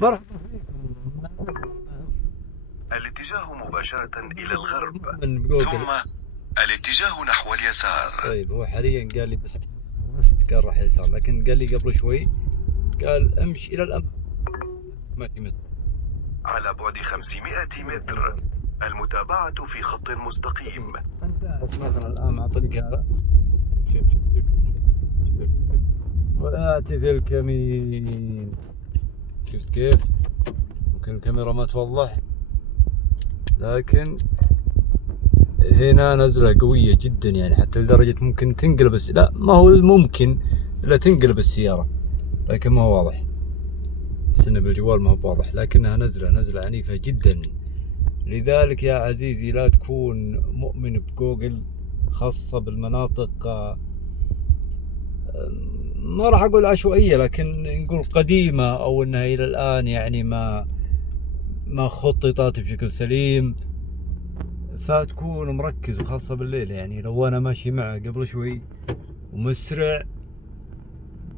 مرحبا فيكم. الاتجاه مباشرة إلى الغرب، من بجوجل. ثم الاتجاه نحو اليسار. طيب هو حاليا قال لي بس وست كان راح يسار، لكن قال لي قبل شوي قال امشي إلى الأمام. ماشي على بعد 500 متر المتابعة في خط مستقيم. انتهت مثلا الآن مع الطريق هذا. شوف وآتي في الكمين. شفت كيف؟ ممكن الكاميرا ما توضح، لكن هنا نزلة قوية جدا يعني، حتى لدرجة ممكن تنقلب لا ما هو ممكن إلا تنقلب السيارة، لكن ما هو واضح. السنة بالجوال ما هو واضح، لكنها نزلة عنيفة جدا. لذلك يا عزيزي لا تكون مؤمن بجوجل، خاصة بالمناطق ما راح أقول عشوائية، لكن نقول قديمة، أو أنها إلى الآن يعني ما خططت بشكل سليم، فتكون مركز، وخاصة بالليل. يعني لو أنا ماشي معه قبل شوي ومسرع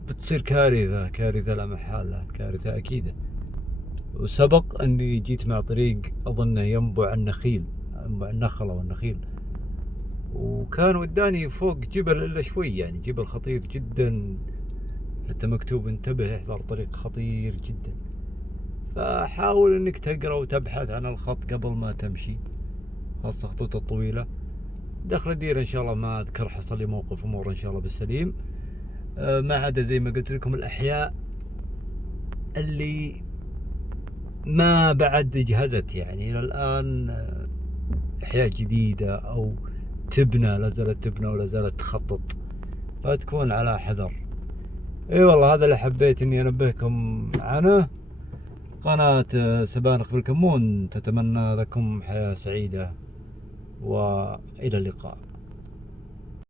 بتصير كارثة لا محالة، كارثة أكيدة. وسبق أني جيت مع طريق أظنه ينبع النخيل، ينبع النخل أو النخيل، وكان وداني فوق جبل إلا شوي، يعني جبل خطير جدا، حتى مكتوب انتبه احذر طريق خطير جدا. فحاول انك تقرأ وتبحث عن الخط قبل ما تمشي، خاصة الخطوط الطويلة. داخل الديرة ان شاء الله ما اذكر حصل لي موقف، امور ان شاء الله بالسليم. ما عدا زي ما قلت لكم الاحياء اللي ما بعد جهزت يعني الى الان، احياء جديدة او تبنى، لا زالت تبنى ولا زالت تخطط، فتكون على حذر. اي والله هذا اللي حبيت اني انبهكم عنه. قناة سبانخ بالكمون تتمنى لكم حياة سعيدة، وإلى اللقاء.